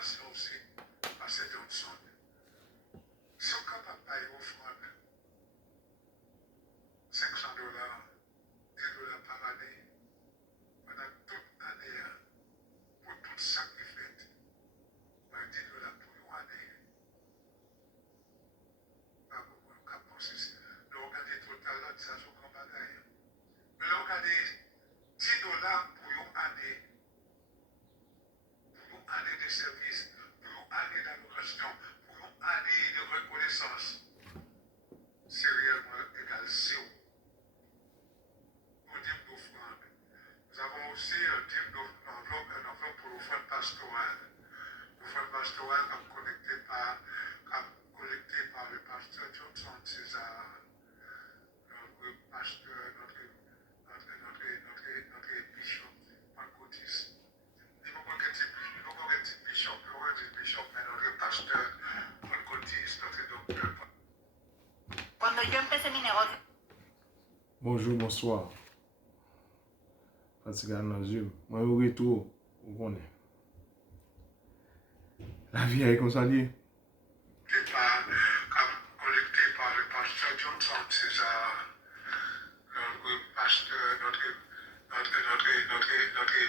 formation aussi, parce que Johnson, si on est capable de payer offrande, $500, $10 par année, pendant toute l'année, pour tout sacrifice, $10 pour une année. Pas beaucoup de cas pour ceci. Nous regardons total, là, ça, c'est comme bagaille. Mais nous regardons $10 pour une année de service, pour une année d'adoration, pour une année de reconnaissance. C'est réellement égal zéro. Nous dîmes d'offrande. Nous avons aussi un dîme d'enveloppe pour l'offrande pastorale. L'offrande pastorale collecté par le pasteur Johnson César, notre pasteur, notre bishop, Pancotis. Il faut qu'on ait un bishop, mais notre pasteur, Pancotis, notre docteur. Cuando yo empecé mi negocio. Bonjour, bonsoir. Fatigué dans les yeux. Moi, au retour, vous connaissez. La vie est comme ça, dit. Collecté par le pasteur Johnson César, notre pasteur, notre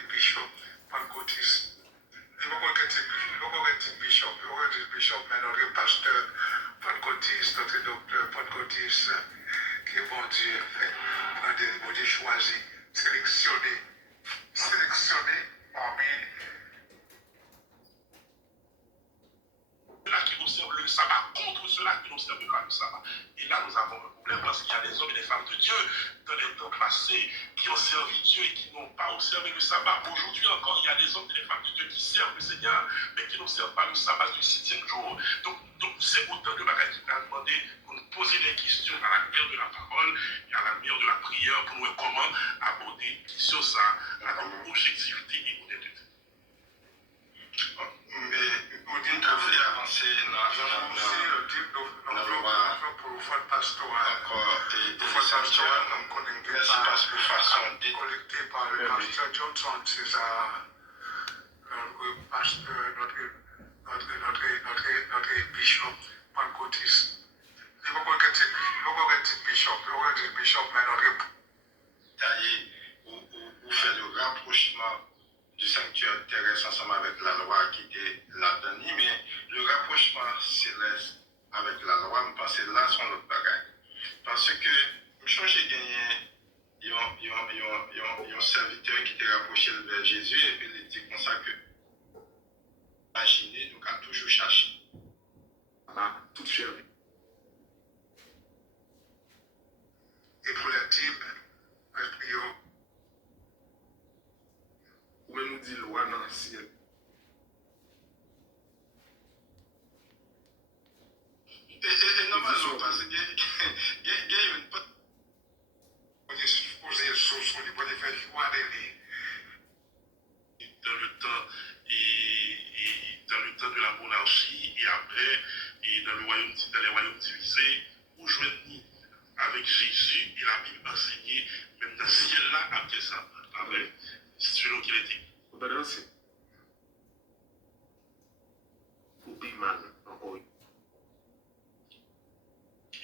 bishop, Pancotis. Il faut qu'on ait un bishop, mais notre pasteur, Pancotis, notre docteur, Pancotis, qui est bon Dieu, bon Dieu choisi, sélectionné parmi ceux-là qui observent le sabbat contre ceux-là qui n'observent pas le sabbat. Et là, nous avons un problème parce qu'il y a des hommes et des femmes de Dieu dans les temps passés qui ont servi Dieu et qui n'ont pas observé le sabbat. Aujourd'hui encore, il y a des hommes et des femmes de Dieu qui servent le Seigneur, mais qui n'observent pas le sabbat du 7e jour. Donc c'est autant de bagages qui nous demandé pour nous poser des questions à la lumière de la parole et à la lumière de la prière pour nous voir comment aborder sur ça avec objectivité et honnêteté. mais nous disons qu'on fait avancer l'enveloppe pour l'offrande pastorale. L'offrande pastorale, nous collecté par le pasteur Johnson César, notre pasteur, notre bishop, Pancotis. Il faut qu'on ait un bishop, mais notre tailler ou faire le rapprochement du sanctuaire terrestre ensemble avec la loi qui était là-dedans. Mais le rapprochement céleste avec la loi, je pense que là, c'est notre bagage. Parce que, je j'ai gagné un serviteur qui était rapproché vers Jésus et puis il dit comme ça que imaginez, nous avons toujours cherché. Tout servi. et pour les types, un trio. Ou même nous dit loi dans le ciel. Et normalement, parce que il y a une On est supposé source, on est pas de faire choix d'aller. Dans le temps de la monarchie et après, et dans les royaumes divisés, aujourd'hui, avec Jésus et la Bible enseignée, même dans ce ciel-là, après ça, avec selon qu'il était. Vous pouvez danser. Ou bien mal, encore.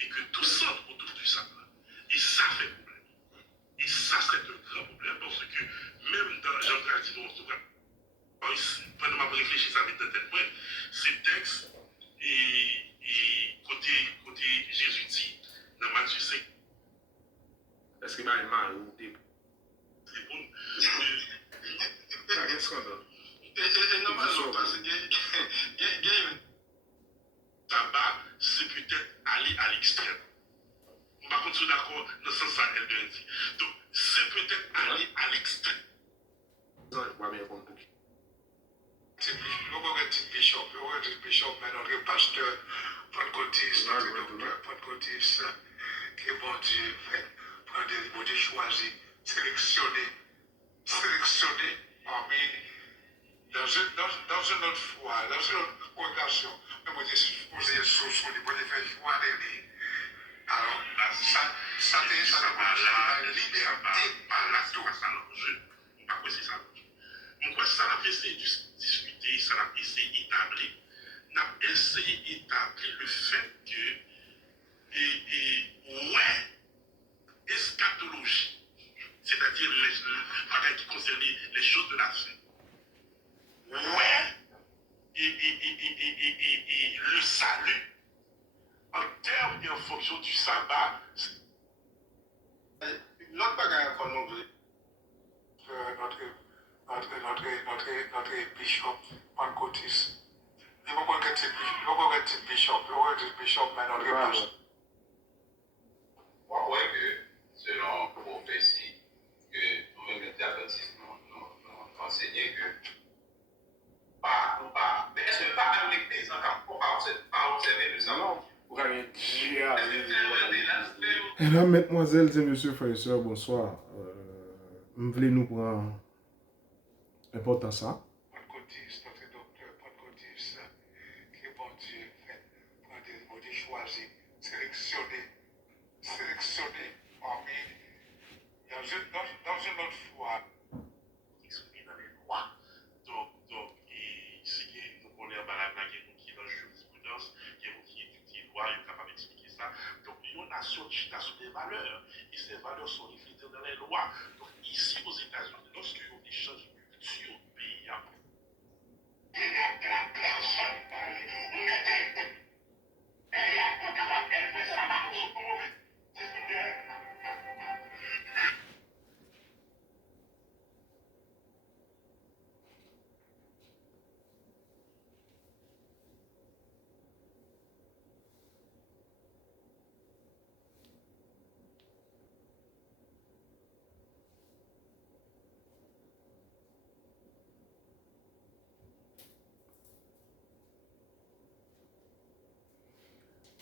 Et que tout ça autour du sabbat. Et ça fait problème. Et ça, c'est un grand problème parce que même dans Jean-Claude pendant ma réfléchir, ça m'est dans tête, ces textes, et côté Jésus dit, dans Matthieu 5, est-ce qu'il y a un mal ou des. c'est bon. Ça a un scandale. Et normalement, parce que il y a une Sabbat, c'est peut-être aller à l'extrême. On va continuer d'accord dans ce sens-là, elle doit dire. Donc, c'est peut-être aller à l'extrême. Non, je vois bien comme pour qui. Bishop, mais notre pasteur, Pancotis, notre docteur, Pancotis, qui est bon Dieu, prendre des mots choisis, sélectionné parmi, dans une autre foi, dans une autre congrégation, mais moi, je suis supposé source, on peut faire choix d'aller. Alors, ça la liberté par la tour. Je ne sais pas quoi c'est ça. Donc, ça n'a pas essayé de discuter, ça n'a pas essayé essayer d'établir le fait que, ouais, eschatologie, c'est-à-dire les qui concerne les choses de la fin, ouais, et le salut, en termes et en fonction du sabbat. L'autre bagage qu'on nous veut. notre bishop Pancotis. Il va pas être bishop, mais notre pasteur. Ouais, que selon la prophétie, que nous-mêmes les adventistes nous enseignons que mais est-ce que pas même l'église en tant qu'on pas observer le savant? Pour aller dire. Et là, mesdemoiselles et messieurs, frères et sœurs, bonsoir. Je voulais nous prendre important ça. Pancotis, notre docteur Pancotis, qui est bon Dieu, prend des mots choisis, sélectionnés parmi, dans une autre foi. Exprimé dans les lois. Donc, si nous connaissons la blague qui est dans la jurisprudence, qui est loi, il est capable d'expliquer ça. Donc, il y a une nation qui a des valeurs, et ces valeurs sont reflétées dans les lois. Donc, ici aux États-Unis, lorsque il y a des échanges de culture au pays,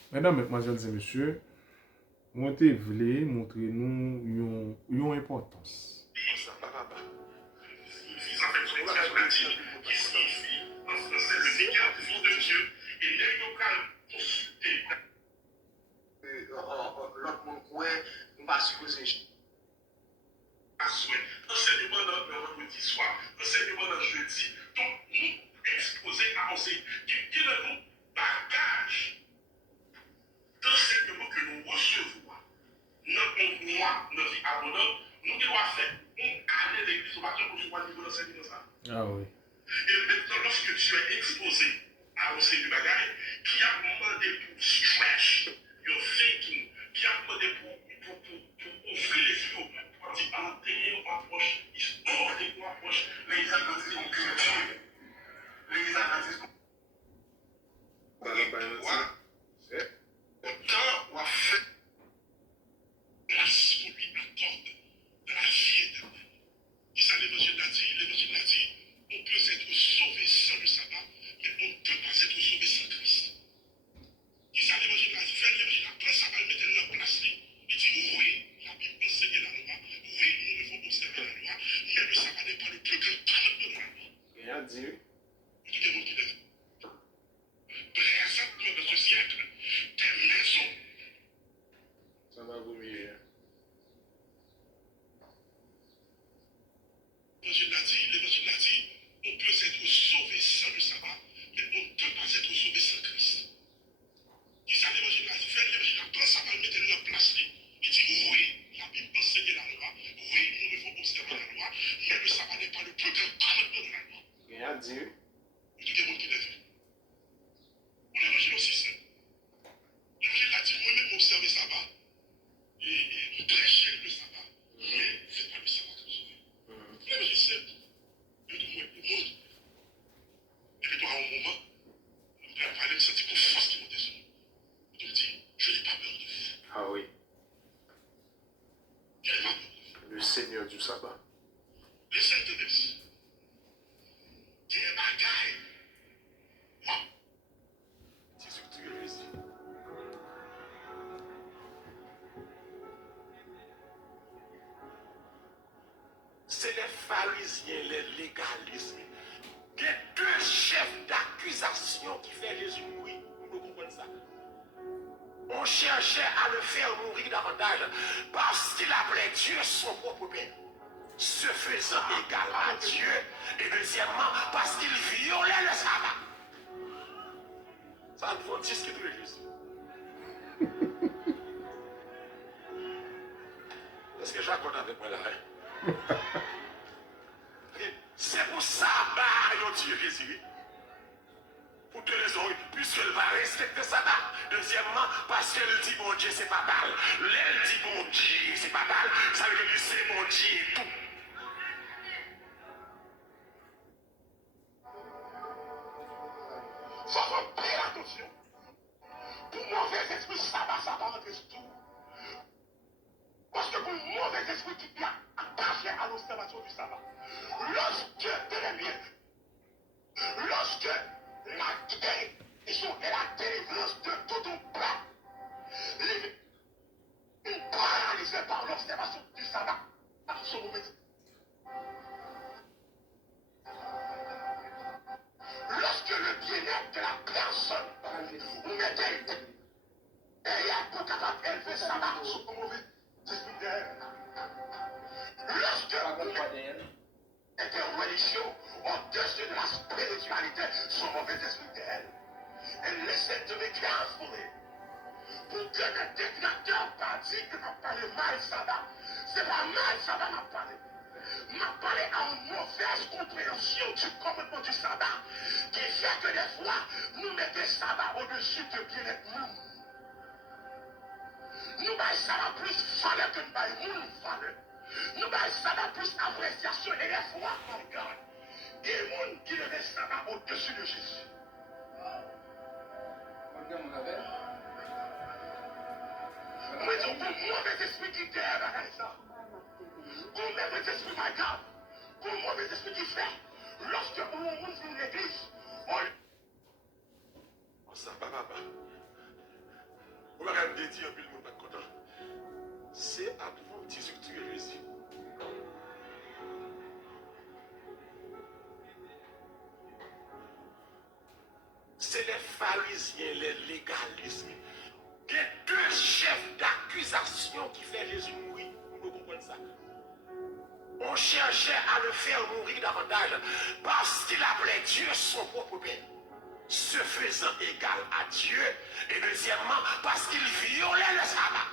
Mesdames, mesdemoiselles et messieurs, moi je voulais montrer nous une importance. ils appellent son étage latine, qui signifie en français le Seigneur, fils de Dieu, et les locales consultés. L'autre monde, ouais, on va supposer. À souhait. Enseignement dans le vendredi soir, enseignement dans jeudi. Donc, nous exposer à enseigner. Qui est nous bagage d'enseignement que nous recevons dans notre mois, notre vie abondante, nous devons faire une année d'église au bâton pour jouer au niveau d'enseignement ça. Ah oui. Et maintenant, lorsque tu es exposé à enseigner du bagage, qui a demandé pour stretch your thinking, qui a demandé pour ouvrir les yeux, pour dire, ah, t'es une approche, hors des approches, les adventistes culture, les adventistes. Quand on fait Grâce qu'on lui accorde dans la vie éternelle. Et ça, l'évangile l'a dit, on peut être sauvé sans le sabbat, mais on ne peut pas être sauvé sans Christ. Et ça, l'évangile l'a dit, faire l'évangile après ça va le mettre en place. Il dit, oui, la Bible enseigne la loi, oui, nous devons observer la loi, mais le sabbat n'est pas le plus grand commandement de la loi. Et à dire. Tout le monde qui l'a dit. Présentement dans ce siècle, des maisons. Ça va vous mieux. L'évangile l'a dit, on peut être sauvé sans le sabbat, mais on ne peut pas être sauvé sans Christ. Et ça, l'évangile l'a dit, faire l'évangile après ça va le mettre en place. Il dit, oui, la Bible enseigne la loi, oui, nous devons observer la loi, mais le sabbat n'est pas le plus grand commandement de la loi. Et à dire. Tout le monde qui l'a vu. L'évangile aussi simple. L'évangile l'a dit, moi-même observer le sabbat, et prêcher le sabbat, mais ce n'est pas le sabbat qui nous sauve. L'évangile simple. Je te vois le monde. Et puis toi, à un moment, je vais parler de cette force qui monte sur nous. Je te dis, je n'ai pas peur de vous. Ah oui. Je n'ai pas peur de vous. Le Seigneur du sabbat. Les saintes de Dieu. Qui est bagaille. Moi. C'est ce que tu veux dire. C'est les pharisiens, les légalistes. Il y a deux chefs d'accusation qui font Jésus mourir. Vous comprenez ça? On cherchait à le faire mourir davantage parce qu'il appelait Dieu son propre père, se faisant égal à Dieu, et deuxièmement parce qu'il violait le sabbat. adventiste qui est Jésus. Est-ce que j'accorde avec moi là? C'est pour ça que Dieu Jésus. Pour deux raisons. Puisqu'elle va respecter ça. Deuxièmement, parce qu'elle dit bon Dieu, c'est pas mal. Elle dit bon Dieu, c'est pas mal. Ça veut dire que c'est bon Dieu et tout. Faut avoir bien attention. Pour mauvais esprit, ça va rentrer sur tout. Parce que pour mauvais esprit qui est attaché à l'observation du sabbat, lorsque la guérison et la délivrance de tout ton peuple est paralysée par l'observation du sabbat, par ce mauvais esprit. Lorsque le bien-être de la personne, vous mettez derrière pour capable d'élever le sabbat sur le mauvais esprit derrière. Lorsque vous mettez des religions au-dessus de la spiritualité, son mauvais esprit d'elle. Elle laissait de me transformer. Pour que le déclinateur pas dit que m'a parlé mal sabbat. C'est pas mal sabbat m'a parlé. M'a parlé à une mauvaise compréhension du commandement du sabbat qui fait que des fois nous mettons sabbat au-dessus de bien-être nous. Nous baillons sabbat plus valeur que nous baillons nous valeur. Nous baillons sabbat plus appréciation et des fois, my God, il y a des gens qui le sabbat au-dessus de Jésus. Moi, je veux mauvais esprit qui t'aime à ça. Pour mauvais esprit, my God. Pour mauvais esprit qui fait. Lorsque on ouvre une église, on ça va, papa. On va quand même dire un peu le monde pas content. C'est adventiste que tu es Jésus. C'est les pharisiens, les légalismes. Il y a deux chefs d'accusation qui font Jésus mourir. Vous comprenez ça? On cherchait à le faire mourir davantage parce qu'il appelait Dieu son propre Père, se faisant égal à Dieu. Et deuxièmement, parce qu'il violait le sabbat.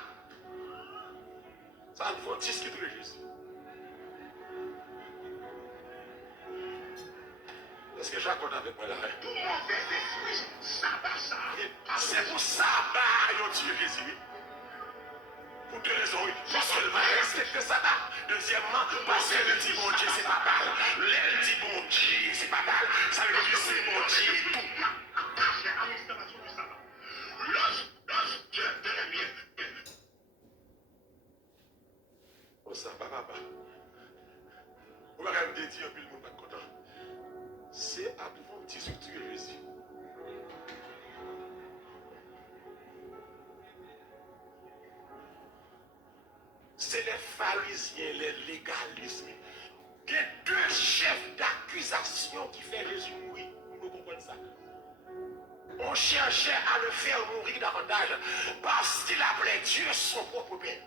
Ça adventiste qui est Jésus. Est-ce que j'accorde avec moi là? Pour mauvais esprit, sabbat, ça. C'est pour sabbat, Dieu Jésus. Pour deux raisons. Parce qu'elle va respecter sabbat. Deuxièmement, parce qu'elle dit bon Dieu, c'est pas mal. Elle dit bon Dieu, c'est pas mal. Ça veut dire que c'est bon Dieu et tout. Attaché à l'observation du sabbat. Lorsque oh, ça va, papa. On va quand même dire un peu le monde pas content. C'est adventiste que tu es Jésus. C'est les pharisiens, les légalismes. Il y a deux chefs d'accusation qui font Jésus mourir. Vous comprenez ça? On cherchait à le faire mourir davantage parce qu'il appelait Dieu son propre Père,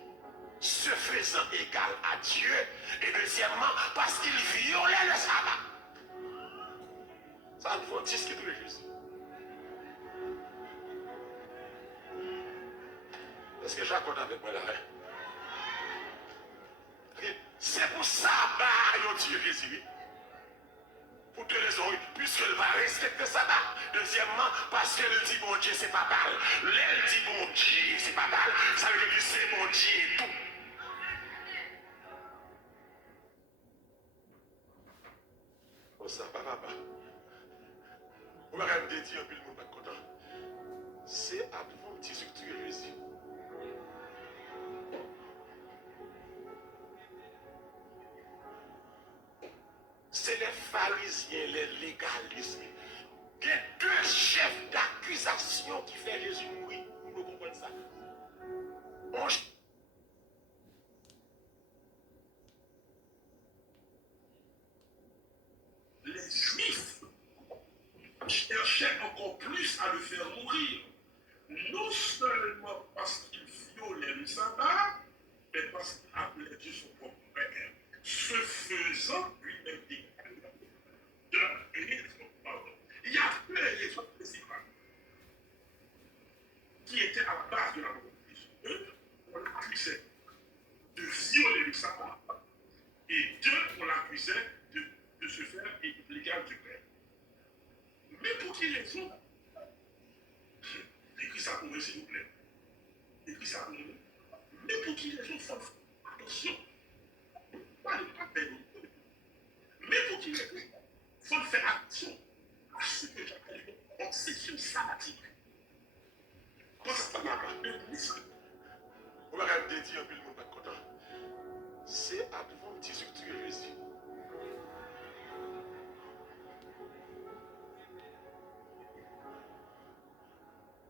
se faisant égal à Dieu. Et deuxièmement, parce qu'il violait le sabbat. Ça adventiste qui est Jésus. Est-ce que j'accorde avec moi là? C'est pour ça que Dieu Jésus. Pour deux raisons. Puisqu'elle va respecter ça. Deuxièmement, parce qu'elle dit bon Dieu, c'est pas mal. Elle dit bon Dieu, c'est pas mal. Ça veut dire que c'est bon Dieu et tout. Oh, ça va, papa. On va quand même dire un peu le monde pas content. C'est adventiste que tu es Jésus. C'est les pharisiens, les légalismes. Il y a deux chefs d'accusation qui font Jésus mourir. Vous comprenez ça? Les Juifs cherchaient encore plus à le faire mourir. Non seulement parce qu'il violait le sabbat, mais parce qu'il appelait Dieu son propre Père, se faisant lui-même égal. Il y a deux raisons principales. raison? Écris ça pour moi, s'il vous plaît. Écris ça pour moi. Mais pour qui raison, faut attention. Pas peine. Mais pour qui raison, faut faire attention à ce que j'appelle une obsession sabbatique. Parce qu'il y a un esprit. On va regarder dire un peu le monde pas content. C'est adventiste que tu es réussi.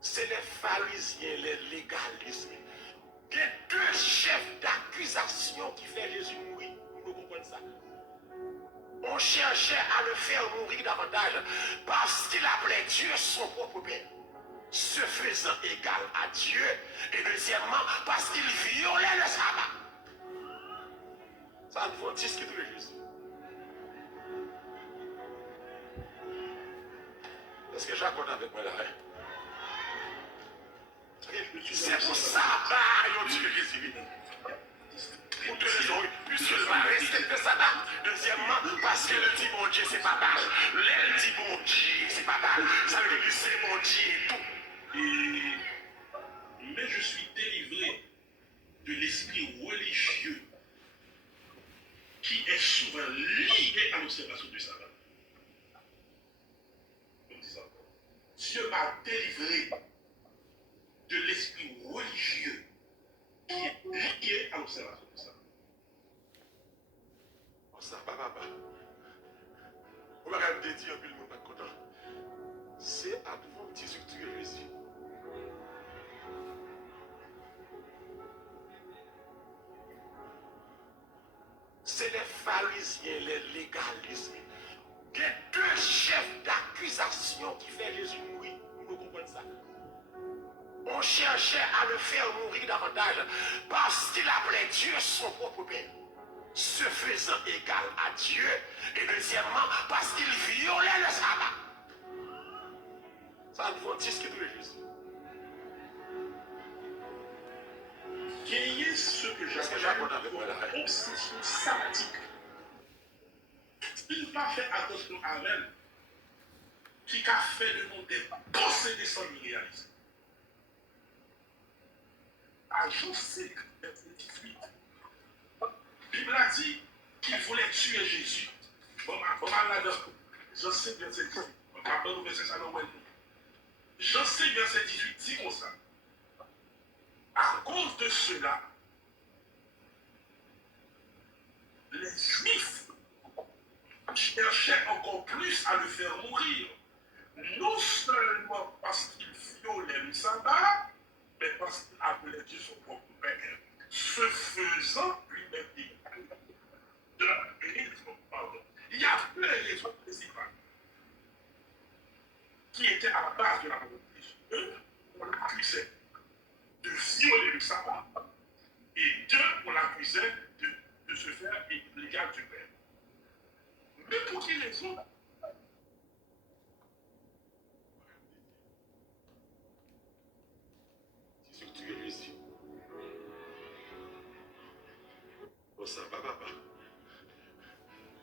C'est les pharisiens, les légalistes. Il y a deux chefs d'accusation qui font Jésus mourir. Vous comprenez ça? On cherchait à le faire mourir davantage parce qu'il appelait Dieu son propre Père, se faisant égal à Dieu, et deuxièmement parce qu'il violait le sabbat. Ça adventiste qui est Jésus. Est-ce que j'accorde avec moi là? C'est pour ça, bah, Dieu Jésus. Pour deux raisons, puisqu'il va respecter le sabbat. Deuxièmement, parce que le dit bon Dieu, c'est pas mal. L'aile dit bon Dieu, c'est pas mal. Ça veut dire que c'est bon Dieu et tout. Mais je suis délivré de l'esprit religieux qui est souvent lié à l'observation du sabbat. Je dis ça encore. Dieu m'a délivré de l'esprit religieux qui est lié à l'observation du sabbat. Ça, papa. On va regarder dire un peu le monde pas content. C'est adventiste que tu es réussi. C'est les pharisiens, les légalistes. Il y a deux chefs d'accusation qui font Jésus mourir. Vous comprenez ça? On cherchait à le faire mourir davantage parce qu'il appelait Dieu son propre Père, se faisant égal à Dieu, et deuxièmement parce qu'il violait le sabbat. Ça adventiste qui est Jésus. Gagner ce que j'appelle une obsession sabbatique. Il n'a pas fait attention à elle, qui a fait le nom des possédés sans irréalisme. À Jean 5, verset 18, la Bible a dit qu'il voulait tuer Jésus. On va là-dedans. Jean 5, verset 18. On va pas verset ça dans le Jean 5, verset 18 dit comme ça. À cause de cela, les Juifs cherchaient encore plus à le faire mourir. Non seulement parce qu'il violait le sabbat, mais parce qu'il appelait Dieu son propre Père, se faisant lui-même égal. Il y a plein de raisons principales qui étaient à la base de la volonté. Eux, on l'accusait de violer le sabbat, et deux, on l'accusait de se faire l'égal du Père. Mais pour quelle raison? C'est ce que tu es réussi. Oh ça, papa.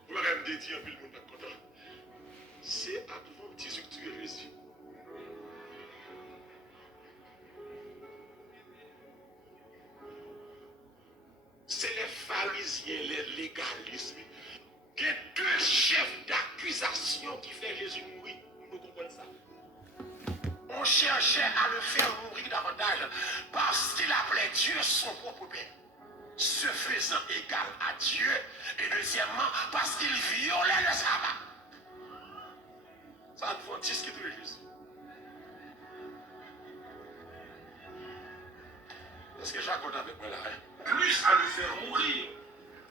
On va regarder dire un peu le monde pas content. C'est adventiste que tu es réussi. C'est les pharisiens, les légalistes. Il y a deux chefs d'accusation qui font Jésus mourir. Vous comprenez ça? On cherchait à le faire mourir davantage parce qu'il appelait Dieu son propre Père, se faisant égal à Dieu, et deuxièmement parce qu'il violait le sabbat. Ça adventiste qui est Jésus. Est-ce que j'accorde avec moi là? Plus à le faire mourir.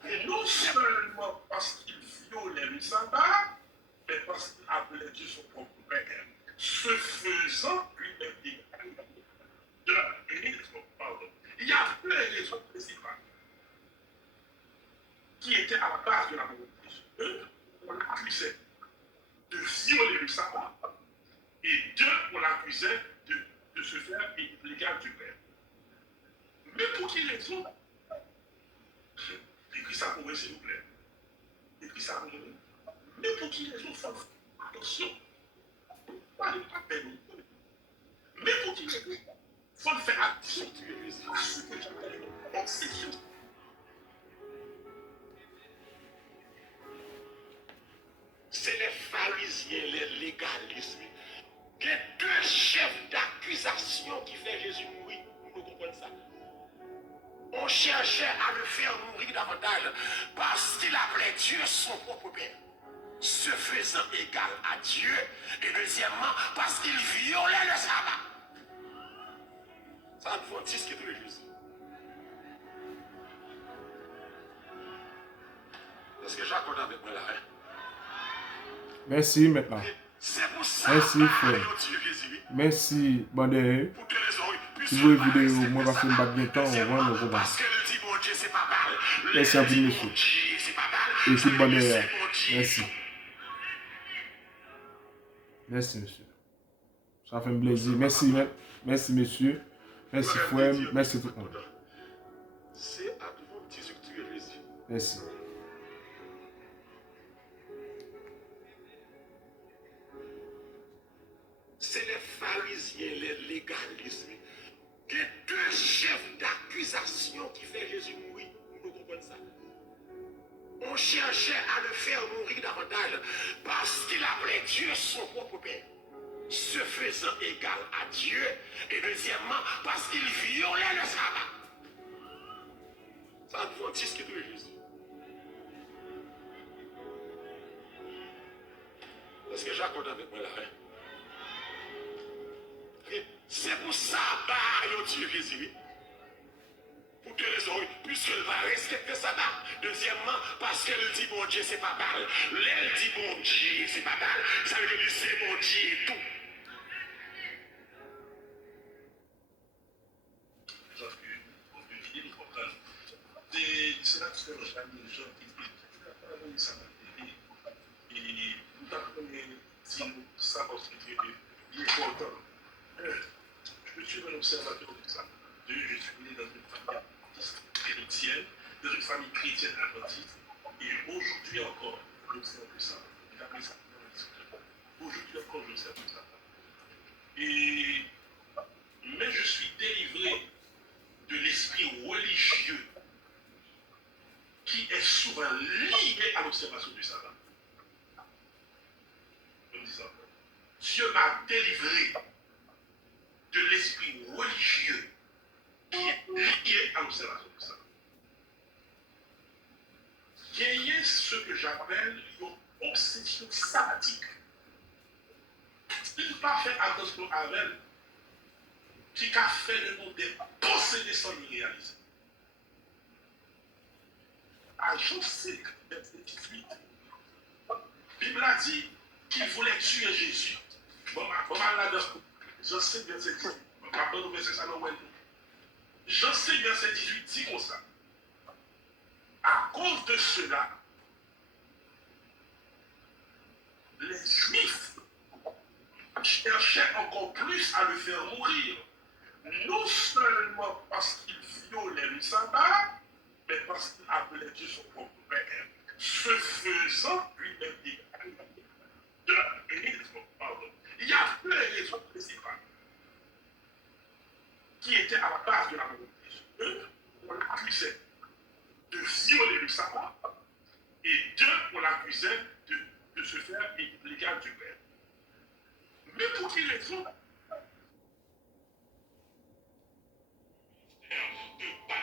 Et non seulement parce qu'il violait le sabbat, mais parce qu'il appelait Dieu son propre Père, se faisant lui-même égal. Il y a plein de raisons principales qui étaient à la base de la volonté. Eux, on l'accusait de violer le sabbat, et deux, on l'accusait de se faire l'égal du Père. Mais pour quelle raison? Écris ça pour moi, s'il vous plaît. Écris ça pour moi. Mais pour qui raison? Attention. Pas Dieu. Et deuxièmement, parce qu'il violait le sabbat. Ça adventiste qui est de l'église. Est-ce que j'accorde avec moi là? Merci maintenant. C'est pour ça Merci, frère. Merci, Bandé. Pour deux raisons. Si vous voulez vidéo, moi, parce que je ne vais pas de temps, on va le voir. Parce que le dit mon Dieu, c'est pas mal. Merci à vous, monsieur. C'est pas mal. Équipe Bandé. Merci. Merci, monsieur. Ça fait un plaisir. Merci, merci, monsieur. Merci, frère. Merci, tout le monde. C'est adventiste que tu es rési. Merci. C'est les pharisiens, les légalistes. Les deux chefs d'accusation qui font Jésus mourir. Vous comprenez ça? On cherchait à le faire mourir davantage parce qu'il appelait Dieu son propre Père, se faisant égal à Dieu, et deuxièmement parce qu'il violait le sabbat. C'est adventiste qui est de Jésus. Est-ce que j'accorde avec moi là? C'est pour ça que Dieu Jésus. Pour deux raisons. Puisqu'il va respecter le sabbat. Deuxièmement, parce qu'elle dit bon Dieu, c'est pas mal. Elle dit bon Dieu, c'est pas mal. Ça veut dire c'est bon Dieu et tout. C'est là que je les gens qui ça et tout à fait ça parce que c'est important. Je suis un observateur de ça. Je suis né dans une famille chrétienne, dans une famille chrétienne adventiste, et aujourd'hui encore, j'observe ça. Aujourd'hui encore, j'observe ça. Mais je suis délivré de l'esprit religieux qui est souvent lié à l'observation du sabbat. Je me dis ça. Dieu m'a délivré de l'esprit religieux qui est lié à l'observation du sabbat. Il y a ce que j'appelle une obsession sabbatique. Il n'a pas fait attention à elle, qui a fait le nom des possédés sans y réaliser. À Jean 5, verset 18, la Bible a dit qu'il voulait tuer Jésus. Bon, là-dedans, Jean 5, verset 18. Jean 5, verset 18 dit comme ça. À cause de cela, les Juifs cherchaient encore plus à le faire mourir. Non seulement parce qu'il violait le sabbat, mais parce qu'il appelait Dieu son propre Père, se faisant lui-même des pardon. Il y a deux raisons principales qui étaient à la base de la volonté. Un, on l'accusait de violer le sabbat, et deux, on l'accusait de se faire l'égal du Père. Mais pour quelle raison?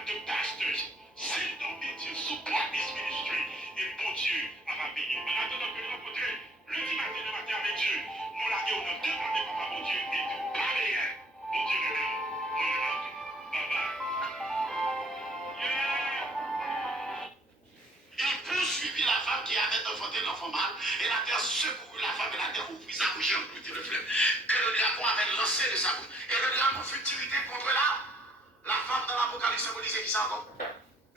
De pasteurs, c'est dans des dieux, support this ministry, et bon Dieu a payé. En attendant que notre Dieu, lundi matin, le matin avec Dieu, nous l'avons dans deux mains de papa, bon Dieu, et de pas rien. Bon Dieu, nous l'avons. Bye bye. Il poursuivit la femme qui avait enfanté l'enfant mâle, et la terre secourut la femme, et la terre ouvrit sa bouche et engloutit le fleuve, que le dragon avait lancé de sa bouche. Et le dragon fut irrité contre la femme dans l'Apocalypse, vous disiez qui ça encore?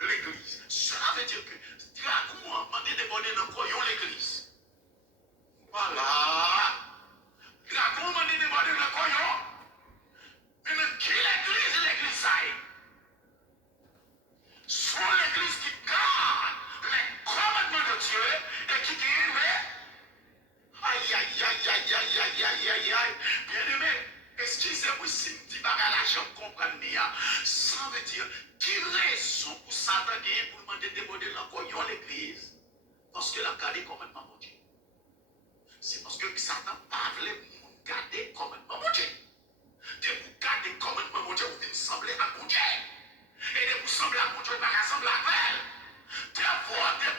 L'église. Cela veut dire que dragon a demandé de bonner dans quoi l'église. Voilà. Dragon a demandé de bonner dans quoi une qui l'église ça est. Soit l'église qui garde les commandements de Dieu et qui dit, aïe, aïe, aïe, aïe, aïe, aïe, aïe, aïe, aïe, bien aimé. Excusez-moi si je dis pas la jambe comprendre ça veut dire qui raison pour Satan gagner pour demander de déborder encore l'église parce que la garder commandement mon Dieu. C'est parce que Satan pas voulait garder commandement mon Dieu. De vous garder commandement mon Dieu, vous venez sembler à mon Dieu. Et de vous sembler à mon Dieu, pas sembler à elle. De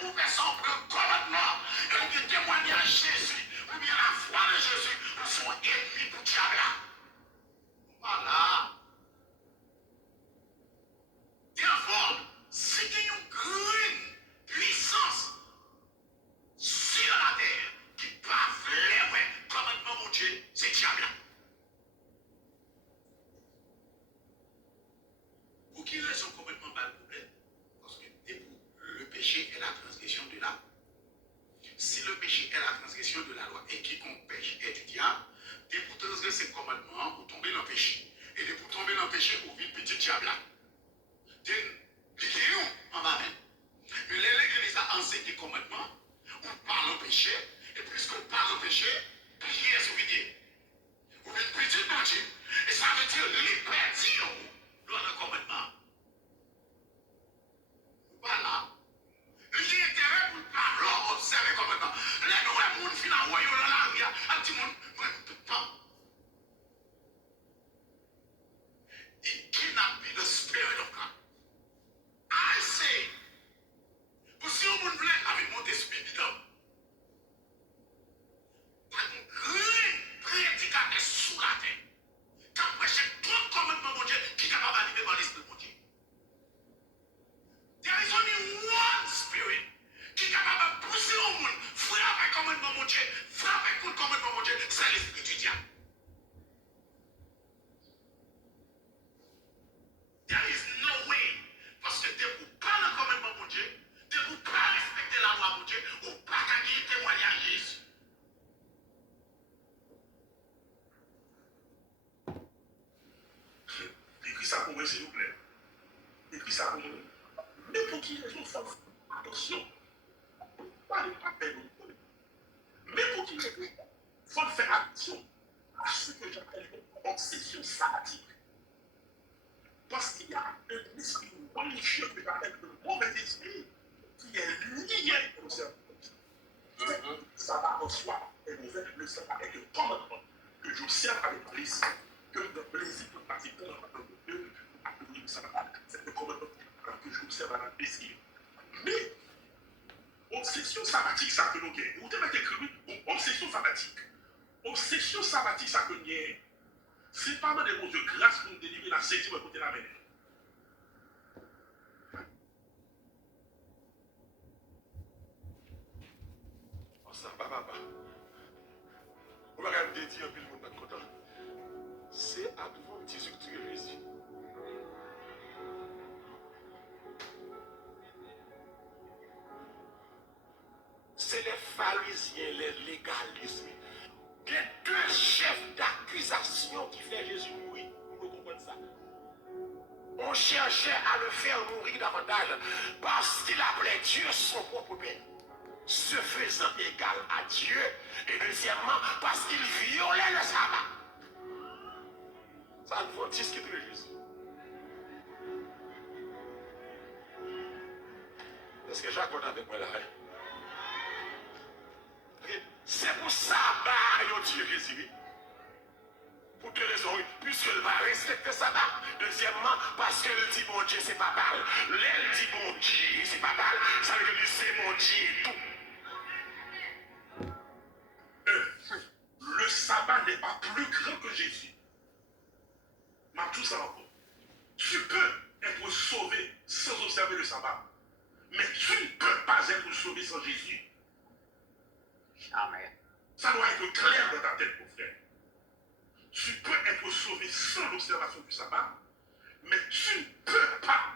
vous faire son commandement et vous témoigner à Jésus ou bien la foi ennemi pour diable. Voilà. Therefore, si il y a une grande puissance sur la terre qui ne pas vrai commandement mon Dieu, c'est diable. Pour qui raison complètement pas le problème? Parce que le péché est la transgression de la loi. Si le péché est la transgression de la loi et quiconque pêche est du diable, dès pour transgresser le commandement, vous tombez dans le péché. Et dès pour tomber dans le péché, vous vivez petit diable là. Dès en bas même. Mais l'Église a enseigné le commandement, ou parle au péché, et puisque vous parle au péché, qui est souligné? Vous êtes petit mon Dieu. Et ça veut dire liberté dans le commandement. Voilà. Il y a intérêt pour parler, observer le commandement. Les nous, les gens qui ont eu la un petit monde, it cannot be the Spirit of God. I say, pour si on voulait avec mon esprit dedans, pas une grande prédicateur sous la terre, qui a prêché tout le commandement de mon Dieu, qui est capable d'animer par l'esprit de mon Dieu. There is only one spirit qui est capable de pousser au monde, frapper le commandement de mon Dieu, frapper contre le commandement de mon Dieu, c'est l'esprit du diable. There is no way. Parce que dès que vous parlez le commandement de mon Dieu, dès que vous ne pas respecter la loi de mon Dieu, vous ne pas gagner témoignage à Jésus. Écris ça pour moi, s'il vous plaît. Écris ça pour moi. Mais pour qui les gens font attention. Pas peine. Mais pour qui les gens faut faire attention à ce que j'appelle une obsession sabbatique. Parce qu'il y a un esprit religieux que j'appelle le mauvais esprit qui est lié au cerveau. Le sabbat en soi est mauvais, le sabbat est un commandement que j'observe avec plaisir, que le plaisir de pratiquer le sabbat, c'est le commandement que j'observe avec plaisir. Mais, obsession sabbatique, ça que nous gagnons. Vous devez écrire obsession sabbatique. Obsession sabbatique, ça que nous gagnons. C'est pas des mots de grâce pour nous délivrer la septième côté de la mer. Oh, ça va, papa. On va quand même dire, puis le monde n'est pas content. C'est adventiste que tu es Jésus. C'est les pharisiens, les légalistes. Il y a deux chefs d'accusation qui font Jésus mourir. Vous comprenez ça? On cherchait à le faire mourir davantage parce qu'il appelait Dieu son propre Père, se faisant égal à Dieu, et deuxièmement parce qu'il violait le sabbat. C'est Adventiste qui est Jésus. Est-ce que j'accorde avec moi là? C'est pour ça que Dieu Jésus. Pour deux raisons. Puisqu'il va respecter ça. Deuxièmement, parce que le dit mon Dieu, c'est pas mal. L'elle dit mon Dieu, c'est pas mal. Ça veut dire c'est mon Dieu et tout. Le sabbat n'est pas plus grand que Jésus. Mais tout ça encore. Tu peux être sauvé sans observer le sabbat. Mais tu ne peux pas être sauvé sans Jésus. Amen. Ça doit être clair dans ta tête, mon frère. Tu peux être sauvé sans l'observation du sabbat, mais tu ne peux pas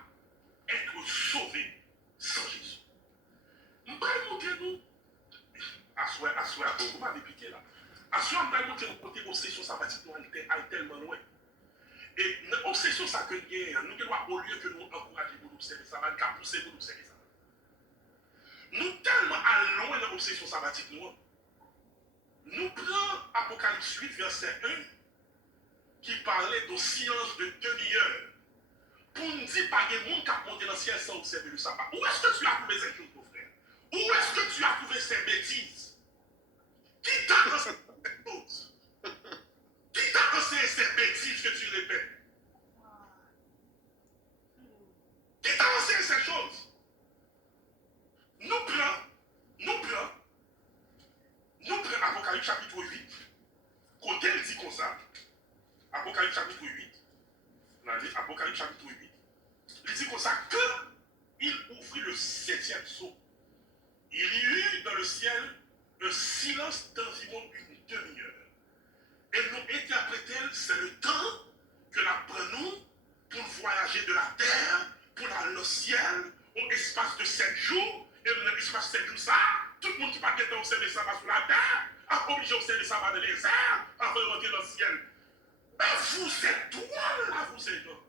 être sauvé sans Jésus. Je vais montrer nous. Assoir, vous m'avez piqué là. Assoir, je vais montrer nous côté obsession sabbatique, nous allons tellement loin. Et l'obsession, ça que nous devons, au lieu que nous encourager pour observer ça, nous devons pousser pour observer ça. Nous tellement allons loin dans l'obsession sabbatique, nous prenons Apocalypse 8, verset 1, qui parlait de silence de demi-heure. Pour nous dire, pas de monde qui a monté dans le ciel sans observer le sabbat. Où est-ce que tu as trouvé ces choses, mon frère? Où est-ce que tu as trouvé ces bêtises? Qui t'a enseigné ces choses? Qui t'a enseigné ces bêtises que tu répètes? Qui t'a enseigné ces choses? Nous prenons Apocalypse chapitre 8, côté il dit comme ça. Apocalypse chapitre 8. On a dit Apocalypse chapitre 8. Il dit comme ça que il ouvrit le 7e sceau. Il y eut dans le ciel un silence d'environ une demi-heure. Et nous interprétons, c'est le temps que nous prenons pour voyager de la terre, pour aller au ciel, au espace de 7 jours. Et dans l'espace de 7 jours, ça, tout le monde qui va observer le sabbat sur la terre, a obligé d'observer le sabbat dans les airs, avant de rentrer dans le ciel. Mais vous êtes droit là, vous êtes droit.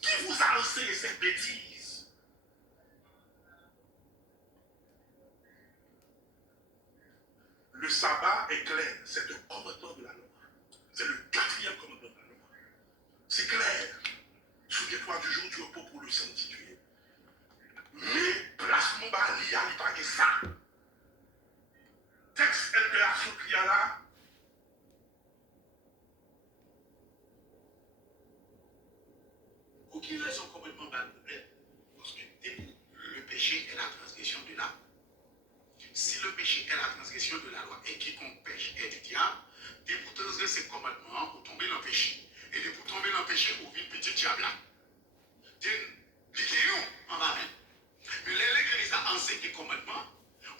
Qui vous a enseigné cette bêtise? Le sabbat est clair, c'est le commandement de la loi. C'est le 4e commandement de la loi. C'est clair. Souviens-toi du jour du repos pour le sanctifier. Mais place mon bali, il n'y a pas de ça. Texte LPA qu'il y a là. Pour qui raison complètement pas de problème? Parce que le péché est la transgression de la loi. Si le péché est la transgression de la loi et quiconque pêche est du diable, et pour transgresser ce commandement, pour tomber dans le péché. Et pour tomber dans le péché, vous vivez petit diable là. L'idée en va même. Mais l'Église a enseigné le commandement,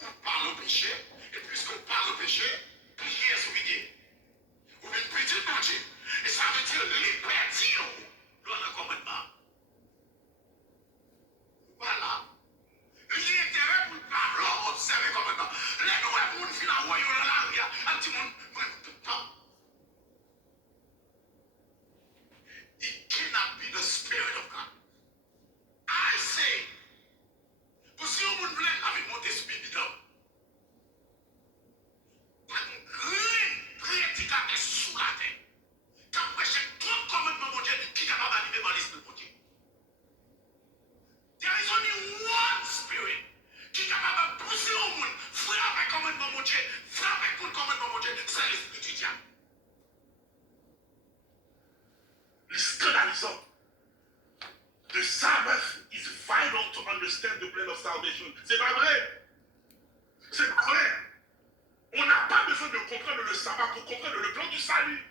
on parle au péché, et puisqu'on parle au péché, qui est souligné? Vous vivez petit péché. Et ça veut dire liberté dans le commandement. Voilà. L'intérêt pour le parler, observer le commandement. Les nouveaux gens finissent à voir dans l'arrière, un petit monde prend tout le temps. It cannot be the Spirit of God. I say, parce que vous voulez avec mon esprit dedans. Pas une grande prédicateur sous la terre. Quand vous prêchez tout le commandement de Dieu, qui est capable d'arriver dans l'esprit de Dieu. There is only one spirit qui est capable de pousser au monde, frapper le commandement de Dieu, frapper tout le commandement de Dieu, c'est l'esprit du diable. Le scandalisant. The Sabbath is vital to understand the plan of salvation. C'est pas vrai. C'est pas vrai. On n'a pas besoin de comprendre le sabbat pour comprendre le plan du salut.